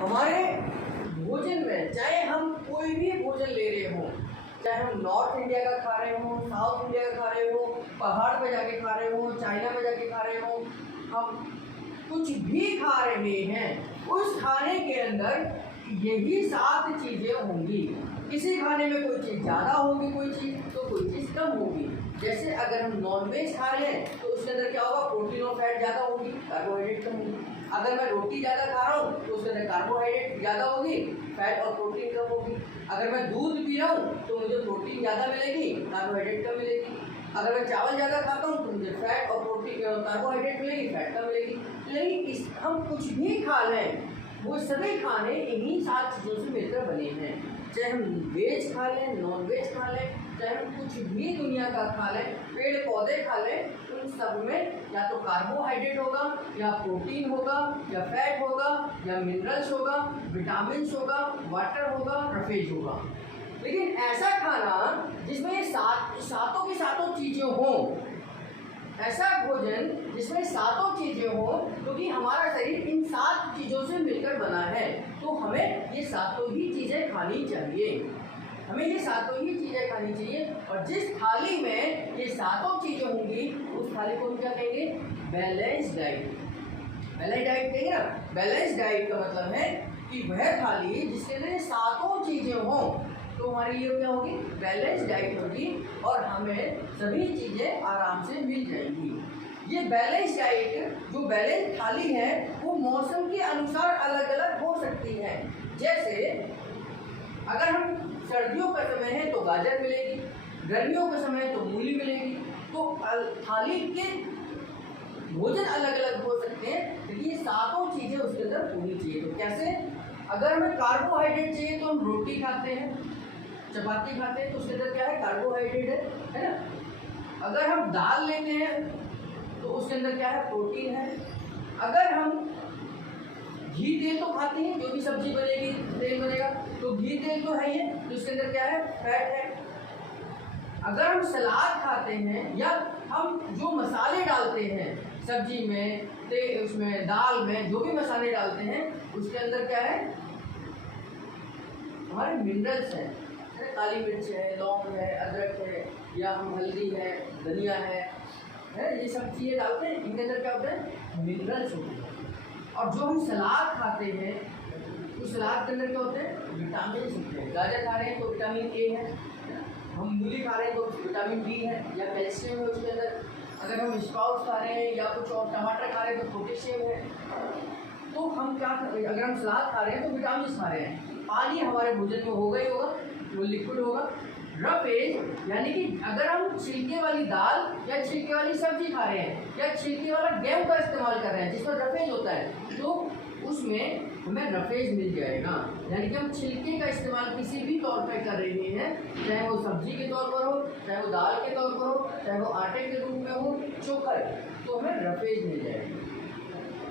हमारे भोजन में चाहे हम कोई भी भोजन ले रहे हों, चाहे हम नॉर्थ इंडिया का खा रहे हो, साउथ इंडिया का खा रहे हो, पहाड़ पे जाके खा रहे हो, चाइना में जाके खा रहे हो, हम कुछ भी खा रहे हैं, उस खाने के अंदर यही 7 चीज़ें होंगी। किसी खाने में कोई चीज़ ज़्यादा होगी, कोई चीज़ तो कोई चीज़ कम होगी। जैसे अगर हम नॉनवेज खा रहे हैं तो उसके अंदर क्या होगा, प्रोटीन और फैट ज़्यादा होगी, कार्बोहाइड्रेट कम होगी। अगर मैं रोटी ज़्यादा खा रहा हूँ तो उसके अंदर कार्बोहाइड्रेट ज़्यादा होगी, फैट और प्रोटीन कम होगी। अगर मैं दूध पी रहा हूँ तो मुझे प्रोटीन ज़्यादा मिलेगी, कार्बोहाइड्रेट कम मिलेगी। अगर मैं चावल ज़्यादा खाता हूँ तो मुझे फैट और प्रोटीन कार्बोहाइड्रेट मिलेगी, फैट कम मिलेगी। लेकिन हम कुछ भी खा लें, वो सभी खाने इन्हीं 7 चीज़ों से मिलकर बने हैं। चाहे हम वेज खा लें, नॉन वेज खा लें, चाहे हम कुछ भी दुनिया का खा लें, पेड़ पौधे खा लें, उन सब में या तो कार्बोहाइड्रेट होगा, या प्रोटीन होगा, या फैट होगा, या मिनरल्स होगा, विटामिन्स होगा, वाटर होगा, रफेज होगा। लेकिन ऐसा खाना जिसमें ये सातों की सातों चीज़ें हों, ऐसा भोजन जिसमें 7 चीज़ें हों, क्योंकि हमारा शरीर इन 7 चीज़ों से मिलकर बना है, तो हमें ये 7 ही चीज़ें खानी चाहिए। हमें ये 7 ही चीज़ें खानी चाहिए। और जिस थाली में ये 7 चीज़ें होंगी, उस थाली को हम क्या कहेंगे, बैलेंस डाइट। बैलेंस डाइट कहेंगे ना। बैलेंस डाइट का मतलब है कि वह थाली जिसके अंदर 7 चीज़ें हों, तो हमारी ये क्या होगी, बैलेंस डाइट होगी, और हमें सभी चीज़ें आराम से मिल जाएंगी। ये बैलेंस डाइट, जो बैलेंस थाली है, वो मौसम के अनुसार अलग अलग हो सकती है। जैसे अगर हम सर्दियों का समय है तो गाजर मिलेगी, गर्मियों का समय है तो मूली मिलेगी। तो थाली के भोजन अलग अलग हो सकते हैं, लेकिन ये 7 चीज़ें उसके अंदर होनी चाहिए। तो कैसे, अगर हमें कार्बोहाइड्रेट चाहिए तो हम रोटी खाते हैं, चपाती खाते हैं, तो उसके अंदर क्या है, कार्बोहाइड्रेट है ना। अगर हम दाल लेते हैं तो उसके अंदर क्या है, प्रोटीन है। अगर हम घी तेल तो खाते हैं, जो भी सब्जी बनेगी तेल बनेगा, तो घी तेल तो है ही है, तो उसके अंदर क्या है, फैट है। अगर हम सलाद खाते हैं, या हम जो मसाले डालते हैं सब्जी में, उसमें दाल में जो भी मसाले डालते हैं, उसके अंदर क्या है, हमारे मिनरल्स हैं। काली मिर्च है, लौंग है, अदरक है, या हम हल्दी है, धनिया है, ये सब चीज़ें डालते हैं। इनके अंदर क्या होता है, मिनरल्स होते हैं। और जो हम सलाद खाते हैं, उस सलाद के अंदर क्या होते हैं, विटामिन होते हैं। गाजर खा रहे हैं तो विटामिन ए है, हम मूली खा रहे हैं तो विटामिन बी है, या कैल्शियम है उसके अंदर। अगर हम स्प्राउट्स खा रहे हैं, या कुछ और टमाटर खा रहे हैं तो पोटेशियम है। तो हम क्या, अगर हम सलाद खा रहे हैं तो विटामिन खा रहे हैं। पानी हमारे भोजन में होगा ही होगा, वो लिक्विड होगा। रफेज यानी कि अगर हम छिलके वाली दाल या छिलके वाली सब्जी खा रहे हैं, या छिलके वाला गेहूं का इस्तेमाल कर रहे हैं जिसमें रफेज होता है, तो उसमें हमें रफेज मिल जाएगा। यानी कि हम छिलके का इस्तेमाल किसी भी तौर पर कर रहे हैं, चाहे वो सब्जी के तौर पर हो, चाहे वो दाल के तौर पर हो, चाहे वो आटे के रूप में हो, चोकर, तो हमें रफेज मिल जाएगा।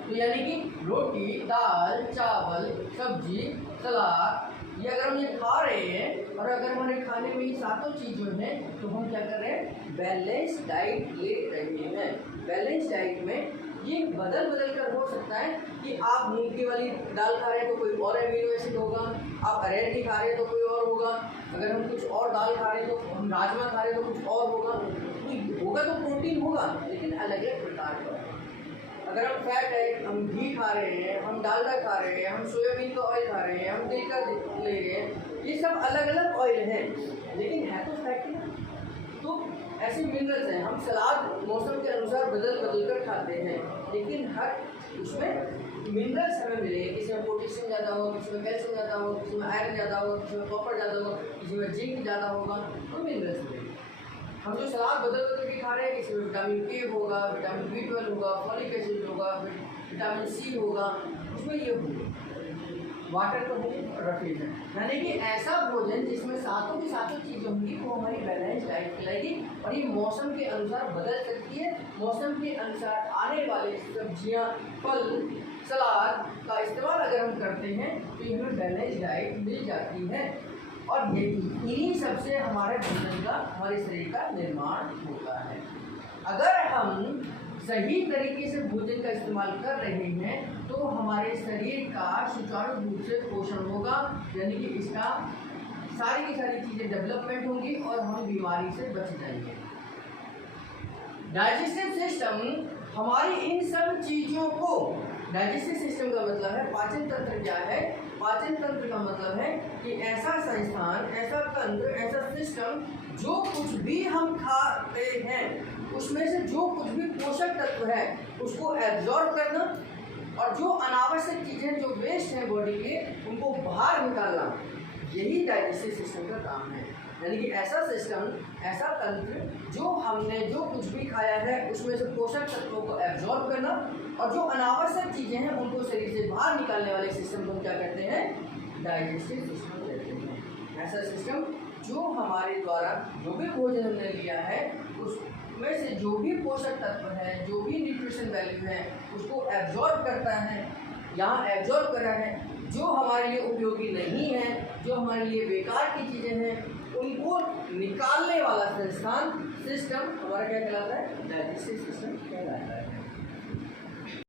तो यानी कि रोटी, दाल, चावल, सब्जी, सलाद, ये अगर हम ये खा रहे हैं, और अगर हमारे खाने में ये 7 चीज़ें हैं, तो हम क्या कर रहे हैं, बैलेंस डाइट ले रहे हैं। बैलेंस डाइट में ये बदल कर हो सकता है कि आप मूंग वाली दाल खा रहे हैं तो कोई और एमिनो एसिड होगा, आप अरहर की खा रहे हैं तो कोई और होगा, अगर हम कुछ और दाल खा रहे हैं तो हम राजमा खा रहे हैं तो कुछ और होगा। तो होगा तो प्रोटीन होगा, लेकिन अलग अलग प्रकार का। अगर हम फैट है, हम घी खा रहे हैं, हम डालडा खा रहे हैं, हम सोयाबीन का ऑयल खा रहे हैं, हम तिल का ले रहे हैं, ये सब अलग अलग ऑयल हैं, लेकिन है तो फैट ही ना। तो ऐसे मिनरल्स हैं। हम सलाद मौसम के अनुसार बदल कर खाते हैं, लेकिन हर उसमें मिनरल्स हमें मिले। किसी में पोटेशियम ज़्यादा हो, किसी में कैल्शियम ज़्यादा हो, किसी में आयरन ज़्यादा हो, किसी में कॉपर ज़्यादा हो, किसी में जिंक ज़्यादा होगा, तो मिनरल्स मिलेंगे। हम जो सलाद बदल के खा रहे हैं, किसी में विटामिन ए होगा, विटामिन B12 होगा, फॉलिक एसिड होगा, विटामिन सी होगा, उसमें ये होगा, वाटर तो होगी, रफेज है। यानी कि ऐसा भोजन जिसमें 7 की 7 चीज़ें होंगी, वो हमारी बैलेंस डाइट कहलाएगी। और ये मौसम के अनुसार बदल सकती है। मौसम के अनुसार आने वाले सब्जियां, फल, सलाद का इस्तेमाल अगर हम करते हैं, तो ये हमें बैलेंस डाइट मिल जाती है। और इन्हीं सबसे हमारे भोजन का, हमारे शरीर का निर्माण होता है। अगर हम सही तरीके से भोजन का इस्तेमाल कर रहे हैं तो हमारे शरीर का सुचारू रूप से पोषण होगा, यानी कि इसका सारी की सारी चीज़ें डेवलपमेंट होंगी और हम बीमारी से बच जाएंगे। डाइजेस्टिव सिस्टम हमारी इन सब चीज़ों को, डाइजेस्टिव सिस्टम का मतलब है पाचन तंत्र। क्या है पाचन तंत्र का मतलब है कि ऐसा संस्थान, ऐसा तंत्र, ऐसा सिस्टम जो कुछ भी हम खाते हैं उसमें से जो कुछ भी पोषक तत्व है उसको एब्जॉर्ब करना और जो अनावश्यक चीज़ें जो वेस्ट हैं बॉडी के उनको बाहर निकालना, यही डाइजेस्टिव सिस्टम का काम है। यानी कि ऐसा सिस्टम, ऐसा तंत्र जो हमने जो कुछ भी खाया है उसमें से पोषक तत्वों को एब्जॉर्ब करना और जो अनावश्यक चीज़ें हैं उनको शरीर से बाहर निकालने वाले सिस्टम को क्या कहते हैं, डाइजेस्टिव सिस्टम कहते हैं। ऐसा सिस्टम जो हमारे द्वारा जो भी भोजन हमने लिया है उसमें से जो भी पोषक तत्व है, जो भी न्यूट्रिशन वैल्यू है उसको एब्जॉर्ब करता है। यहाँ एब्जॉर्ब करा है, जो हमारे लिए उपयोगी नहीं है, जो हमारे लिए बेकार की चीज़ें हैं उनको निकालने वाला संस्थान, सिस्टम हमारा क्या कहलाता है, डाइजेस्टिव सिस्टम कहलाता है।